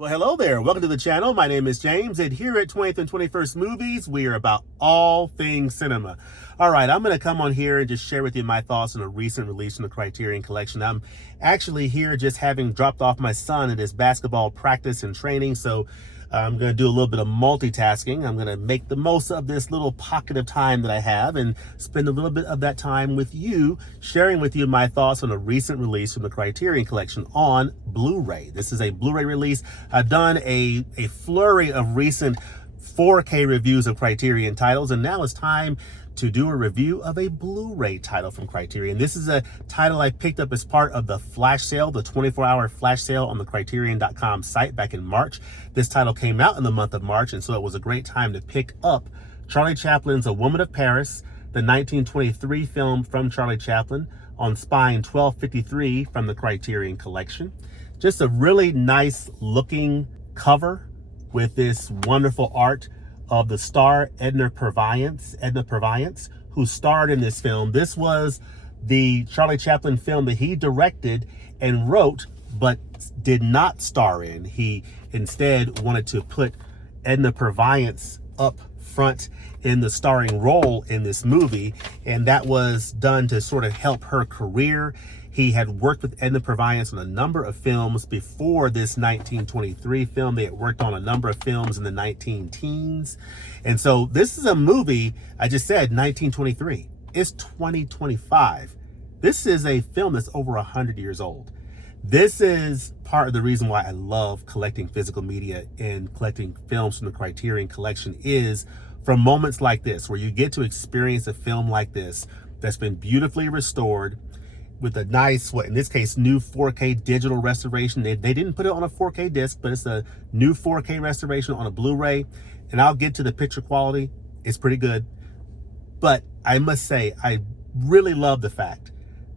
Well, hello there. Welcome to the channel. My name is James, and here at 20th and 21st Movies, we are about all things cinema. All right, I'm going to come on here and just share with you my thoughts on a recent release from the Criterion Collection. I'm actually here just having dropped off my son at his basketball practice and training, so I'm going to do a little bit of multitasking. I'm going to make the most of this little pocket of time that I have and spend a little bit of that time with you, sharing with you my thoughts on a recent release from the Criterion Collection on Blu-ray. This is a Blu-ray release. I've done a flurry of recent 4K reviews of Criterion titles, and now it's time to do a review of a Blu-ray title from Criterion. This is a title I picked up as part of the flash sale, the 24-hour flash sale on the Criterion.com site back in March. This title came out in the month of March, and so it was a great time to pick up Charlie Chaplin's A Woman of Paris, the 1923 film from Charlie Chaplin, on spine 1253 from the Criterion Collection. Just a really nice looking cover with this wonderful art of the star Edna Purviance, who starred in this film. This was the Charlie Chaplin film that he directed and wrote, but did not star in. He instead wanted to put Edna Purviance up front in the starring role in this movie, and that was done to sort of help her career. He had worked with Edna Purviance on a number of films before this 1923 film. They had worked on a number of films in the 19-teens. And so this is a movie, I just said 1923. It's 2025. This is a film that's over 100 years old. This is part of the reason why I love collecting physical media and collecting films from the Criterion Collection, is from moments like this, where you get to experience a film like this that's been beautifully restored, with a nice, in this case, new 4K digital restoration. They didn't put it on a 4K disc, but it's a new 4K restoration on a Blu-ray. And I'll get to the picture quality. It's pretty good. But I must say, I really love the fact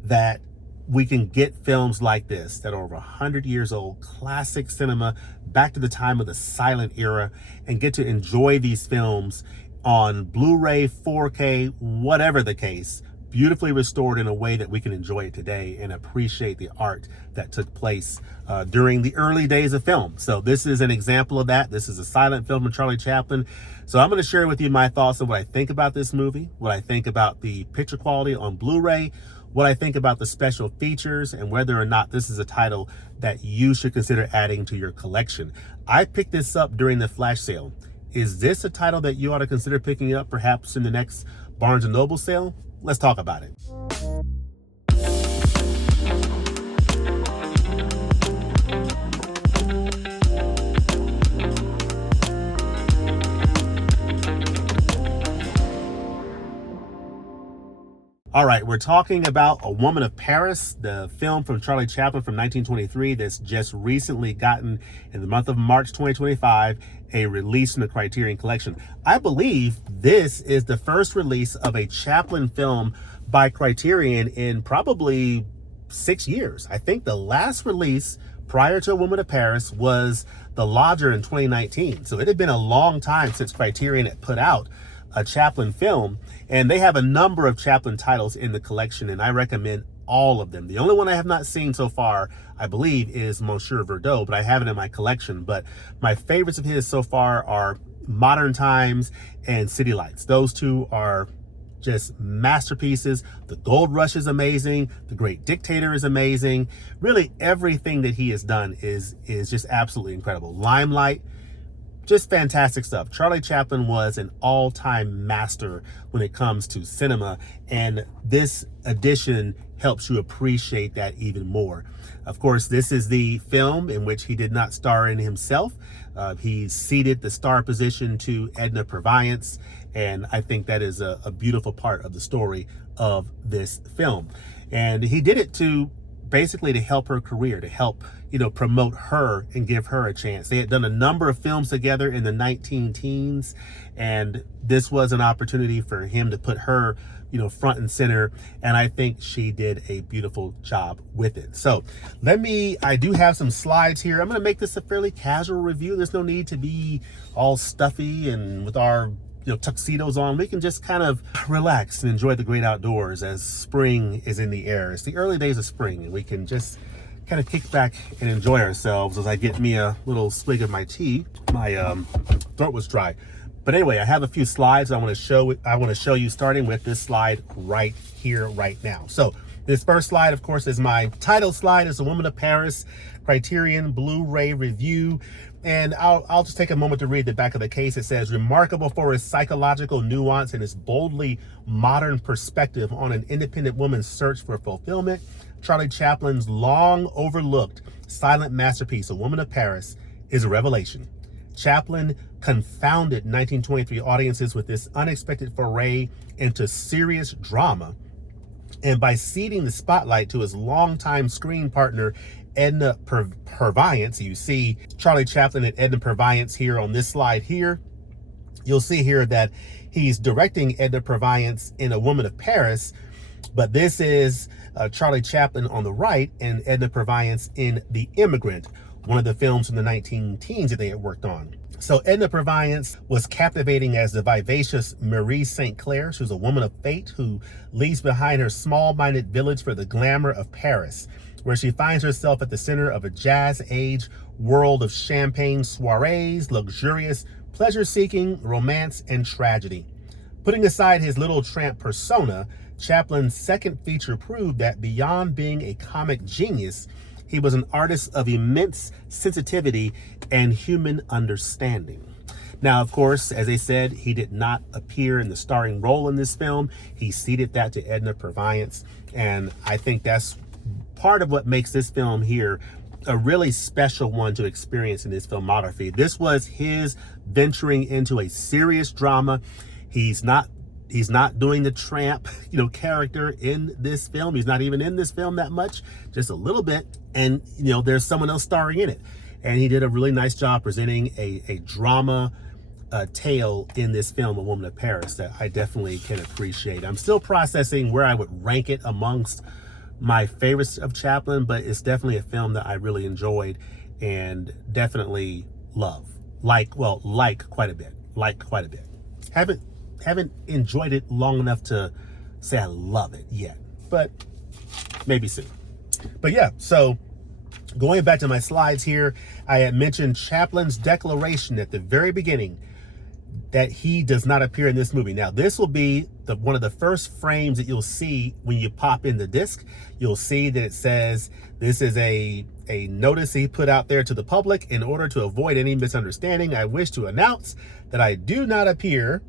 that we can get films like this that are over 100 years old, classic cinema, back to the time of the silent era, and get to enjoy these films on Blu-ray, 4K, whatever the case, beautifully restored in a way that we can enjoy it today and appreciate the art that took place during the early days of film. So this is an example of that. This is a silent film of Charlie Chaplin. So I'm going to share with you my thoughts on what I think about this movie, what I think about the picture quality on Blu-ray, what I think about the special features, and whether or not this is a title that you should consider adding to your collection. I picked this up during the flash sale. Is this a title that you ought to consider picking up perhaps in the next Barnes & Noble sale? Let's talk about it. All right, we're talking about A Woman of Paris, the film from Charlie Chaplin from 1923 that's just recently gotten, in the month of March 2025, a release from the Criterion Collection. I believe this is the first release of a Chaplin film by Criterion in probably 6 years. I think the last release prior to A Woman of Paris was The Lodger in 2019. So it had been a long time since Criterion had put out a Chaplin film, and they have a number of Chaplin titles in the collection, and I recommend all of them. The only one I have not seen so far, I believe, is Monsieur Verdot, but I have it in my collection. But my favorites of his so far are Modern Times and City Lights. Those two are just masterpieces. The Gold Rush is amazing. The Great Dictator is amazing. Really, everything that he has done is just absolutely incredible. Limelight, just fantastic stuff. Charlie Chaplin was an all-time master when it comes to cinema, and this edition helps you appreciate that even more. Of course, this is the film in which he did not star in himself. He ceded the star position to Edna Purviance, and I think that is a beautiful part of the story of this film. And he did it to basically to help her career, to help, promote her and give her a chance. They had done a number of films together in the 19-teens, and this was an opportunity for him to put her, front and center, and I think she did a beautiful job with it. So I do have some slides here. I'm going to make this a fairly casual review. There's no need to be all stuffy and with our tuxedos on. We can just kind of relax and enjoy the great outdoors as spring is in the air. It's the early days of spring, and we can just kind of kick back and enjoy ourselves as I get me a little swig of my tea. My throat was dry. But anyway, I have a few slides I want to show you, starting with this slide right here, right now. So this first slide, of course, is my title slide. It's A Woman of Paris, Criterion Blu-ray review. And I'll just take a moment to read the back of the case. It says, remarkable for its psychological nuance and its boldly modern perspective on an independent woman's search for fulfillment, Charlie Chaplin's long overlooked silent masterpiece, A Woman of Paris, is a revelation. Chaplin confounded 1923 audiences with this unexpected foray into serious drama, and by ceding the spotlight to his longtime screen partner, Edna Purviance. You see Charlie Chaplin and Edna Purviance here on this slide here. You'll see here that he's directing Edna Purviance in A Woman of Paris, but this is Charlie Chaplin on the right and Edna Purviance in The Immigrant, one of the films from the 19-teens that they had worked on. So Edna Purviance was captivating as the vivacious Marie St. Clair. She was a woman of fate who leaves behind her small-minded village for the glamour of Paris, where she finds herself at the center of a jazz-age world of champagne soirees, luxurious pleasure-seeking, romance, and tragedy. Putting aside his little tramp persona, Chaplin's second feature proved that beyond being a comic genius, he was an artist of immense sensitivity and human understanding. Now, of course, as I said, he did not appear in the starring role in this film. He ceded that to Edna Purviance, and I think that's part of what makes this film here a really special one to experience in his filmography. This was his venturing into a serious drama. He's not doing the tramp, character in this film. He's not even in this film that much, just a little bit. And, there's someone else starring in it. And he did a really nice job presenting a drama tale in this film, A Woman of Paris, that I definitely can appreciate. I'm still processing where I would rank it amongst my favorites of Chaplin, but it's definitely a film that I really enjoyed and definitely love. Like quite a bit. Haven't enjoyed it long enough to say I love it yet, but maybe soon. But yeah, so going back to my slides here, I had mentioned Chaplin's declaration at the very beginning that he does not appear in this movie. Now, this will be one of the first frames that you'll see when you pop in the disc. You'll see that it says this is a notice he put out there to the public. In order to avoid any misunderstanding, I wish to announce that I do not appear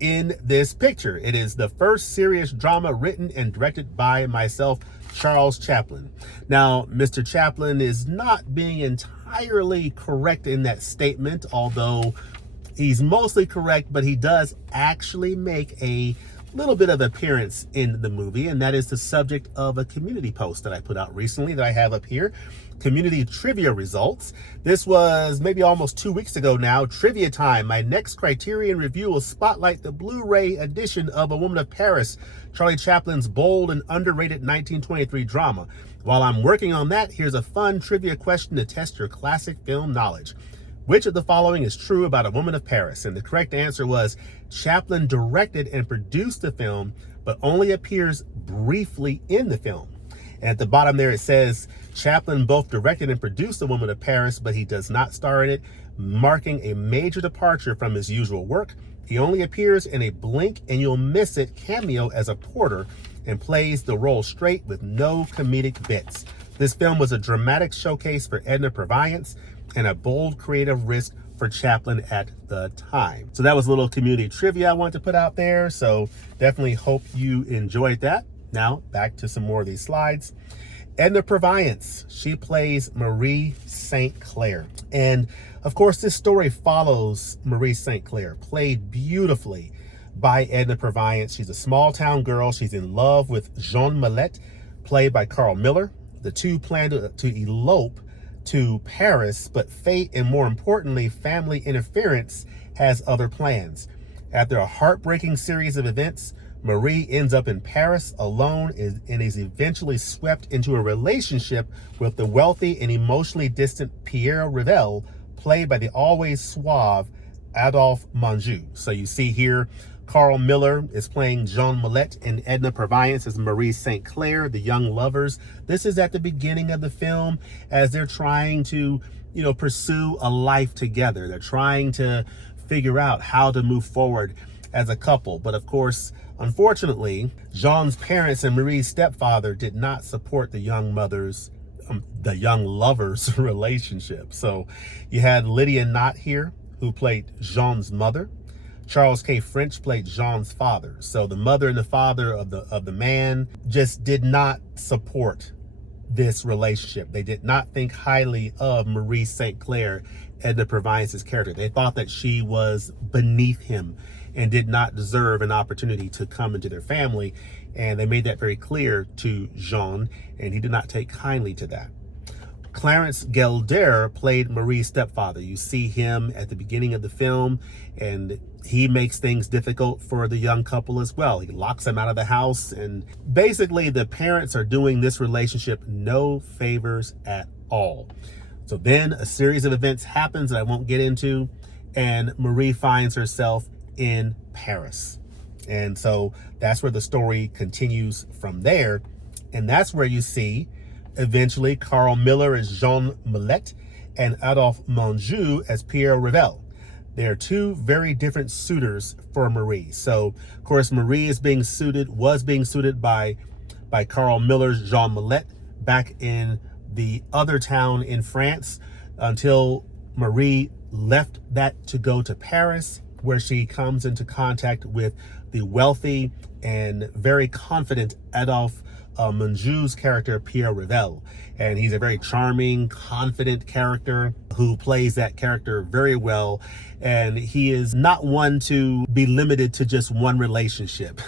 in this picture. It is the first serious drama written and directed by myself, Charles Chaplin. Now, Mr. Chaplin is not being entirely correct in that statement, although he's mostly correct, but he does actually make a little bit of appearance in the movie, and that is the subject of a community post that I put out recently that I have up here. Community trivia results. This was maybe almost 2 weeks ago now. Trivia time. My next Criterion review will spotlight the Blu-ray edition of A Woman of Paris, Charlie Chaplin's bold and underrated 1923 drama. While I'm working on that, here's a fun trivia question to test your classic film knowledge. Which of the following is true about A Woman of Paris? And the correct answer was Chaplin directed and produced the film, but only appears briefly in the film. And at the bottom there, it says Chaplin both directed and produced A Woman of Paris, but he does not star in it, marking a major departure from his usual work. He only appears in a blink and you'll miss it cameo as a porter and plays the role straight with no comedic bits. This film was a dramatic showcase for Edna Purviance and a bold creative risk for Chaplin at the time. So that was a little community trivia I wanted to put out there. So definitely hope you enjoyed that. Now back to some more of these slides. Edna Purviance, she plays Marie St. Clair. And of course, this story follows Marie St. Clair, played beautifully by Edna Purviance. She's a small town girl. She's in love with Jean Millet, played by Carl Miller. The two plan to elope to Paris, but fate and more importantly, family interference has other plans. After a heartbreaking series of events, Marie ends up in Paris alone and is eventually swept into a relationship with the wealthy and emotionally distant Pierre Rivel, played by the always suave Adolphe Menjou. So you see here, Carl Miller is playing Jean Millet, and Edna Purviance is Marie St. Clair, the young lovers. This is at the beginning of the film as they're trying to, pursue a life together. They're trying to figure out how to move forward as a couple. But of course, unfortunately, Jean's parents and Marie's stepfather did not support the young lovers' relationship. So you had Lydia Knott here, who played Jean's mother. Charles K. French played Jean's father. So the mother and the father of the man just did not support this relationship. They did not think highly of Marie St. Clair, Edna Purviance's character. They thought that she was beneath him and did not deserve an opportunity to come into their family. And they made that very clear to Jean, and he did not take kindly to that. Clarence Gelder played Marie's stepfather. You see him at the beginning of the film, and he makes things difficult for the young couple as well. He locks them out of the house, and basically the parents are doing this relationship no favors at all. So then a series of events happens that I won't get into, and Marie finds herself in Paris. And so that's where the story continues from there. And that's where you see eventually Carl Miller as Jean Millet and Adolphe Menjou as Pierre Revel. They're two very different suitors for Marie. So of course Marie was being suited by Carl Miller's Jean Millet back in the other town in France until Marie left that to go to Paris, where she comes into contact with the wealthy and very confident Adolphe Menjou's character, Pierre Revel. And he's a very charming, confident character who plays that character very well. And he is not one to be limited to just one relationship.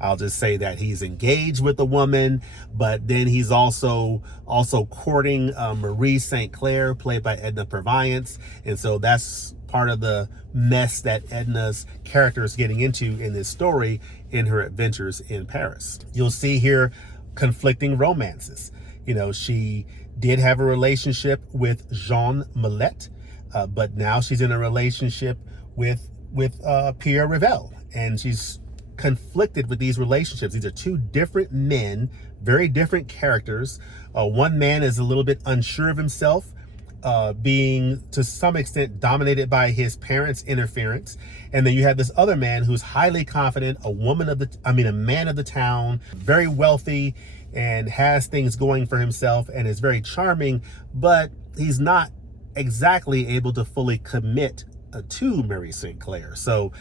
I'll just say that he's engaged with a woman, but then he's also courting Marie St. Clair, played by Edna Purviance. And so that's part of the mess that Edna's character is getting into in this story in her adventures in Paris. You'll see here conflicting romances. She did have a relationship with Jean Millet, but now she's in a relationship with Pierre Revel, and she's conflicted with these relationships. These are two different men, very different characters. One man is a little bit unsure of himself, being to some extent dominated by his parents' interference. And then you have this other man who's highly confident, a man of the town, very wealthy, and has things going for himself and is very charming, but he's not exactly able to fully commit to Marie St. Clair. So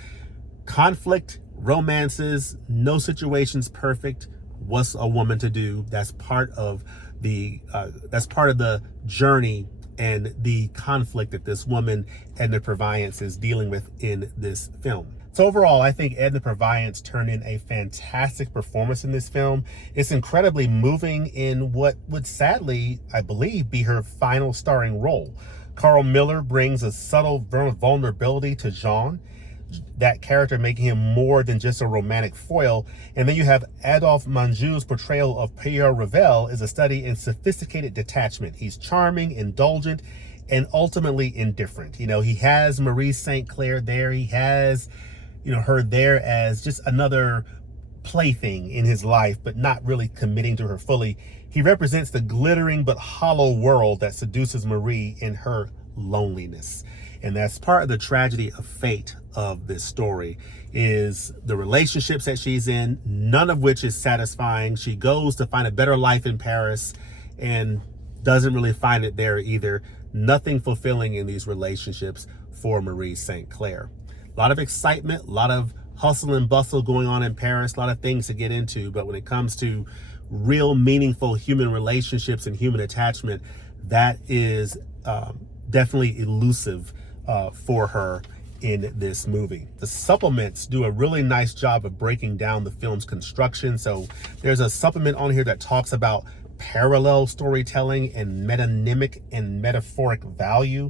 conflict, romances, no situation's perfect. What's a woman to do? That's part of the journey and the conflict that this woman, Edna Purviance, is dealing with in this film. So overall, I think Edna Purviance turned in a fantastic performance in this film. It's incredibly moving in what would sadly, I believe, be her final starring role. Carl Miller brings a subtle vulnerability to Jean, that character making him more than just a romantic foil. And then you have Adolphe Menjou's portrayal of Pierre Revel is a study in sophisticated detachment. He's charming, indulgent, and ultimately indifferent. He has Marie St. Clair there. He has, her there as just another plaything in his life, but not really committing to her fully. He represents the glittering but hollow world that seduces Marie in her loneliness. And that's part of the tragedy of fate of this story, is the relationships that she's in, none of which is satisfying. She goes to find a better life in Paris and doesn't really find it there either. Nothing fulfilling in these relationships for Marie St. Clair. A lot of excitement, a lot of hustle and bustle going on in Paris, a lot of things to get into. But when it comes to real meaningful human relationships and human attachment, that is definitely elusive for her in this movie. The supplements do a really nice job of breaking down the film's construction. So there's a supplement on here that talks about parallel storytelling and metonymic and metaphoric value,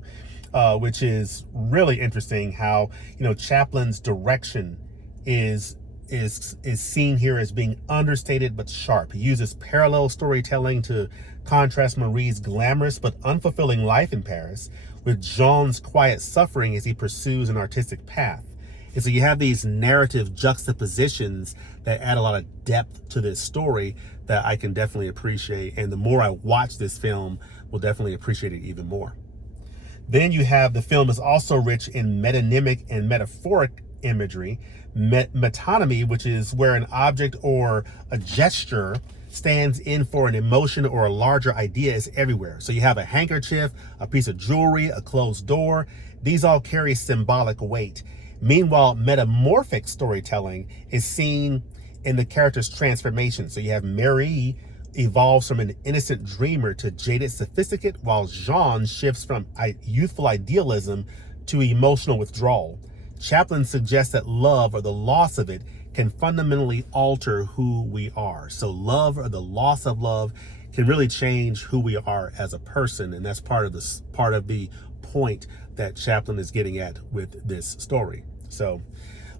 which is really interesting. How Chaplin's direction is seen here as being understated but sharp. He uses parallel storytelling to contrast Marie's glamorous but unfulfilling life in Paris with Jean's quiet suffering as he pursues an artistic path. And so you have these narrative juxtapositions that add a lot of depth to this story that I can definitely appreciate. And the more I watch this film, will definitely appreciate it even more. Then you have the film is also rich in metonymic and metaphoric imagery. Metonymy, which is where an object or a gesture stands in for an emotion or a larger idea, is everywhere. So you have a handkerchief, a piece of jewelry, a closed door. These all carry symbolic weight. Meanwhile, metamorphic storytelling is seen in the character's transformation. So you have Merritt evolves from an innocent dreamer to jaded sophisticate, while Jean shifts from youthful idealism to emotional withdrawal. Chaplin suggests that love, or the loss of it, can fundamentally alter who we are. So love, or the loss of love, can really change who we are as a person, and that's part of the point that Chaplin is getting at with this story. So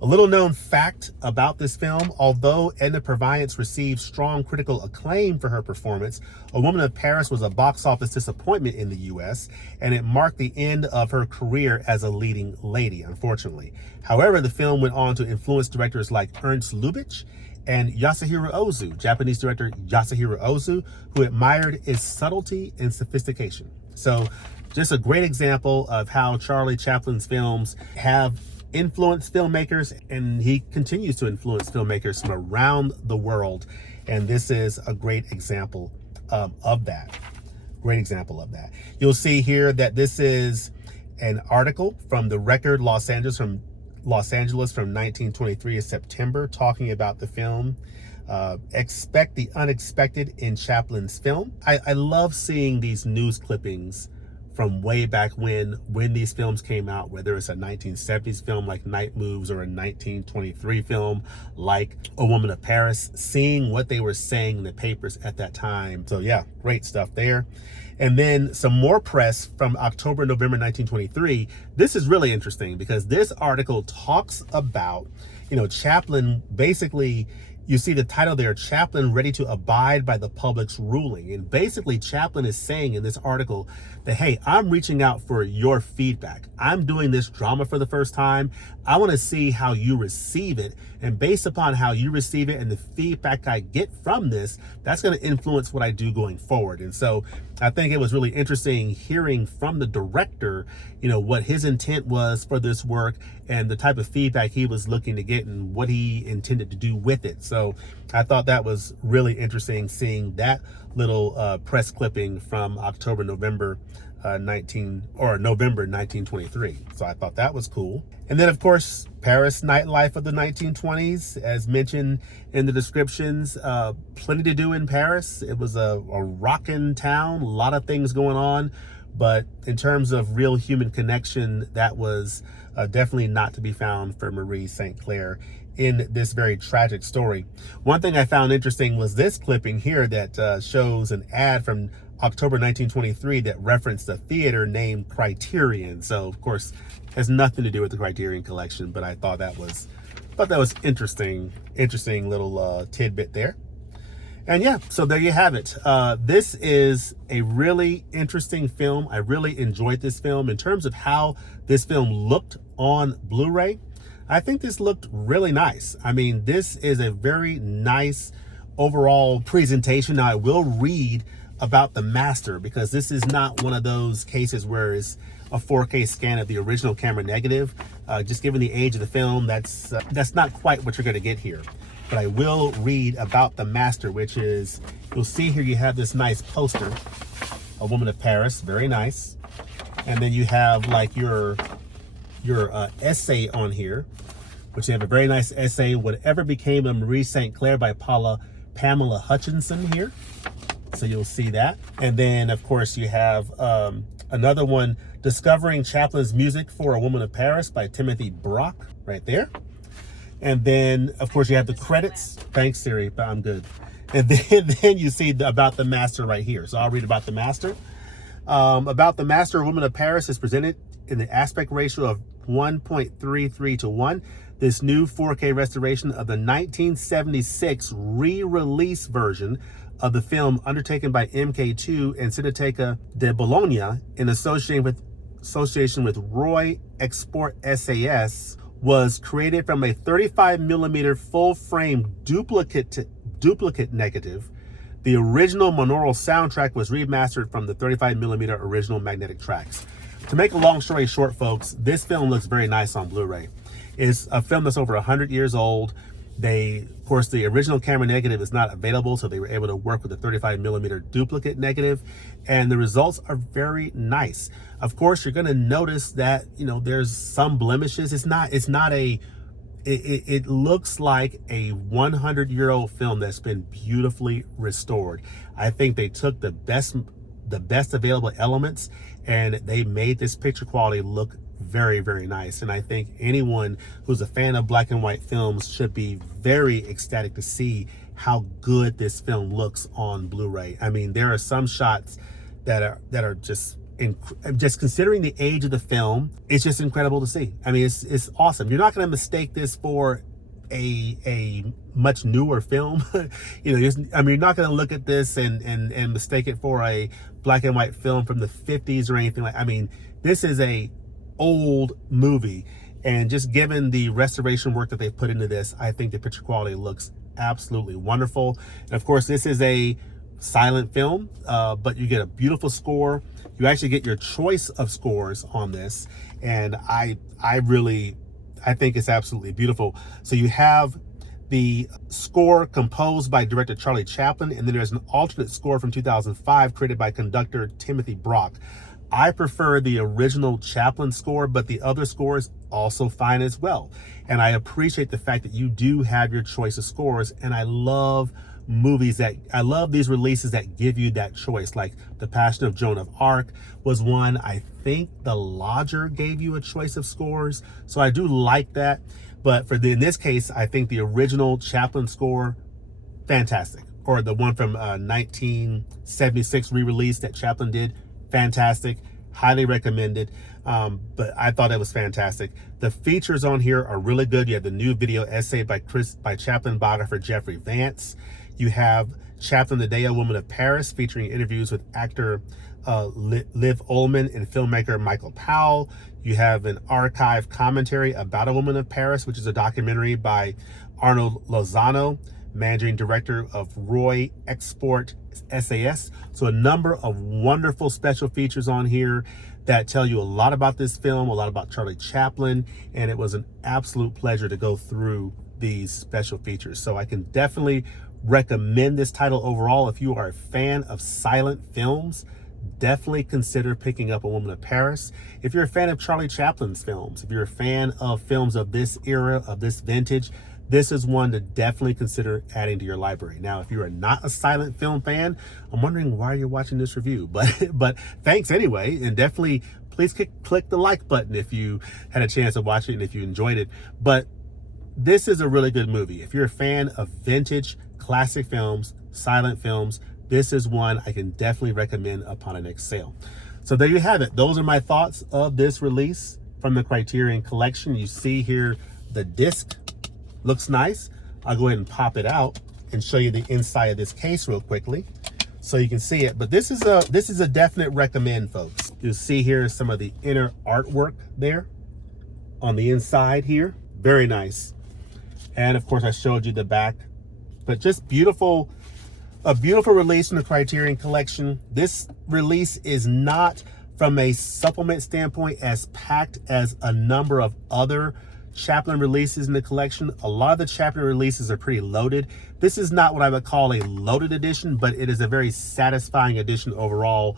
a little known fact about this film: although Edna Purviance received strong critical acclaim for her performance, A Woman of Paris was a box office disappointment in the US, and it marked the end of her career as a leading lady, unfortunately. However, the film went on to influence directors like Ernst Lubitsch and Yasuhiro Ozu, Japanese director Yasuhiro Ozu, who admired its subtlety and sophistication. So just a great example of how Charlie Chaplin's films have influenced filmmakers, and he continues to influence filmmakers from around the world. And this is a great example of that. Great example of that. You'll see here that this is an article from the Record Los Angeles from 1923 of September, talking about the film. Expect the unexpected in Chaplin's film. I love seeing these news clippings from way back when these films came out, whether it's a 1970s film like Night Moves or a 1923 film like A Woman of Paris, seeing what they were saying in the papers at that time. So yeah, great stuff there. And then some more press from October, November 1923. This is really interesting because this article talks about, Chaplin basically, you see the title there, Chaplin Ready to Abide by the Public's Ruling. And basically Chaplin is saying in this article that, hey, I'm reaching out for your feedback. I'm doing this drama for the first time. I want to see how you receive it. And based upon how you receive it and the feedback I get from this, that's going to influence what I do going forward. And so I think it was really interesting hearing from the director, what his intent was for this work and the type of feedback he was looking to get and what he intended to do with it. So I thought that was really interesting, seeing that little press clipping from November 1923. So I thought that was cool. And then, of course, Paris nightlife of the 1920s, as mentioned in the descriptions, plenty to do in Paris. It was a rockin' town, a lot of things going on. But in terms of real human connection, that was definitely not to be found for Marie St. Clair in this very tragic story. One thing I found interesting was this clipping here that shows an ad from October 1923 that referenced a theater named Criterion. So of course has nothing to do with the Criterion Collection, but I thought that was interesting little tidbit there. And yeah, so there you have it. This is a really interesting film. I really enjoyed this film. In terms of how this film looked on Blu-ray, I think this looked really nice. I mean, this is a very nice overall presentation. Now I will read about the master, because this is not one of those cases where it's a 4K scan of the original camera negative. Just given the age of the film, that's not quite what you're going to get here. But I will read about the master, which is, you'll see here you have this nice poster, A Woman of Paris, very nice. And then you have like your essay on here, which you have a very nice essay, Whatever Became of Marie St. Clair by Pamela Hutchinson here. So you'll see that. And then of course you have another one, Discovering Chaplin's Music for A Woman of Paris by Timothy Brock, right there. And then of course you have the credits. Thanks Siri, but I'm good. And then you see about the master right here. So I'll read about the master. About the master, A Woman of Paris is presented in the aspect ratio of 1.33 to 1. This new 4K restoration of the 1976 re-release version of the film, undertaken by MK2 and Cineteca de Bologna in association with Roy Export SAS, was created from a 35 millimeter full frame duplicate negative. The original monaural soundtrack was remastered from the 35 millimeter original magnetic tracks. To make a long story short, folks, this film looks very nice on Blu-ray. It's a film that's over 100 years old. Of course, the original camera negative is not available, so they were able to work with a 35 millimeter duplicate negative, and the results are very nice. Of course, you're going to notice that, there's some blemishes. It looks like a 100-year-old film that's been beautifully restored. I think they took the best available elements and they made this picture quality look very, very nice. And I think anyone who's a fan of black and white films should be very ecstatic to see how good this film looks on Blu-ray. I mean, there are some shots that are just considering the age of the film, it's just incredible to see. I mean, it's awesome. You're not going to mistake this for a much newer film. You're not going to look at this and mistake it for a black and white film from the 50s or anything like. I mean, this is a old movie, and just given the restoration work that they put into this, I think the picture quality looks absolutely wonderful. And of course, this is a silent film, but you get a beautiful score. You actually get your choice of scores on this, and I think it's absolutely beautiful. So you have the score composed by director Charlie Chaplin, and then there's an alternate score from 2005 created by conductor Timothy Brock. I prefer the original Chaplin score, but the other score is also fine as well. And I appreciate the fact that you do have your choice of scores, and I love these releases that give you that choice. Like The Passion of Joan of Arc was one. I think The Lodger gave you a choice of scores, so I do like that. But in this case, I think the original Chaplin score, fantastic. Or the one from 1976 re-release that Chaplin did, fantastic, highly recommended. But I thought it was fantastic. The features on here are really good. You have the new video essay by Chaplin biographer Jeffrey Vance. You have Chaplin, The Day a Woman of Paris, featuring interviews with actor Liv Ullmann and filmmaker Michael Powell. You have an archive commentary about A Woman of Paris, which is a documentary by Arnold Lozano, managing director of Roy Export SAS. So a number of wonderful special features on here that tell you a lot about this film, a lot about Charlie Chaplin, and it was an absolute pleasure to go through these special features. So I can definitely recommend this title overall. If you are a fan of silent films, definitely consider picking up A Woman of Paris. If you're a fan of Charlie Chaplin's films, if you're a fan of films of this era, of this vintage, this is one to definitely consider adding to your library. Now, if you are not a silent film fan, I'm wondering why you're watching this review, but thanks anyway, and definitely please click the like button if you had a chance to watch it and if you enjoyed it. But this is a really good movie. If you're a fan of vintage classic films, silent films, this is one I can definitely recommend upon a next sale. So there you have it. Those are my thoughts of this release from the Criterion Collection. You see here the disc looks nice. I'll go ahead and pop it out and show you the inside of this case real quickly so you can see it. But this is a definite recommend, folks. You'll see here some of the inner artwork there on the inside here. Very nice. And of course I showed you the back, but just beautiful. A beautiful release from the Criterion Collection. This release is not, from a supplement standpoint, as packed as a number of other Chaplin releases in the collection. A lot of the Chaplin releases are pretty loaded. This is not what I would call a loaded edition, but it is a very satisfying edition overall,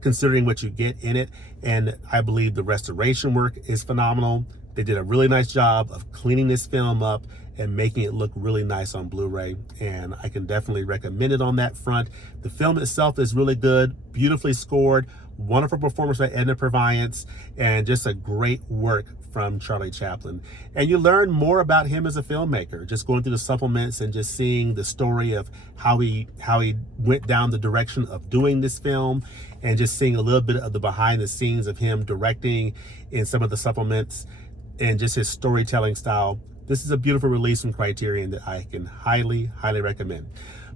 considering what you get in it. And I believe the restoration work is phenomenal. They did a really nice job of cleaning this film up and making it look really nice on Blu-ray, and I can definitely recommend it on that front. The film itself is really good, beautifully scored, wonderful performance by Edna Purviance, and just a great work from Charlie Chaplin. And you learn more about him as a filmmaker, just going through the supplements and just seeing the story of how he went down the direction of doing this film, and just seeing a little bit of the behind the scenes of him directing in some of the supplements, and just his storytelling style. This is a beautiful release from Criterion that I can highly, highly recommend.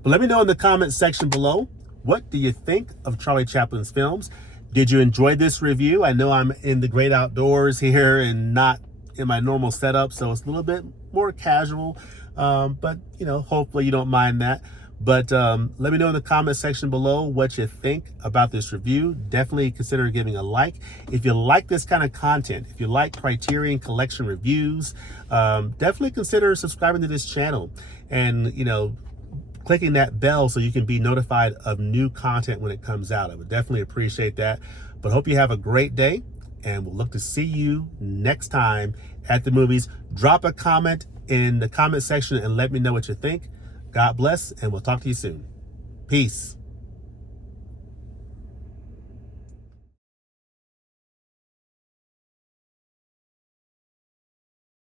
But let me know in the comments section below, what do you think of Charlie Chaplin's films? Did you enjoy this review? I know I'm in the great outdoors here and not in my normal setup, so it's a little bit more casual. But you know, hopefully you don't mind that. But let me know in the comment section below what you think about this review. Definitely consider giving a like. If you like this kind of content, if you like Criterion Collection reviews, definitely consider subscribing to this channel and, you know, clicking that bell so you can be notified of new content when it comes out. I would definitely appreciate that. But hope you have a great day, and we'll look to see you next time at the movies. Drop a comment in the comment section and let me know what you think. God bless, and we'll talk to you soon. Peace.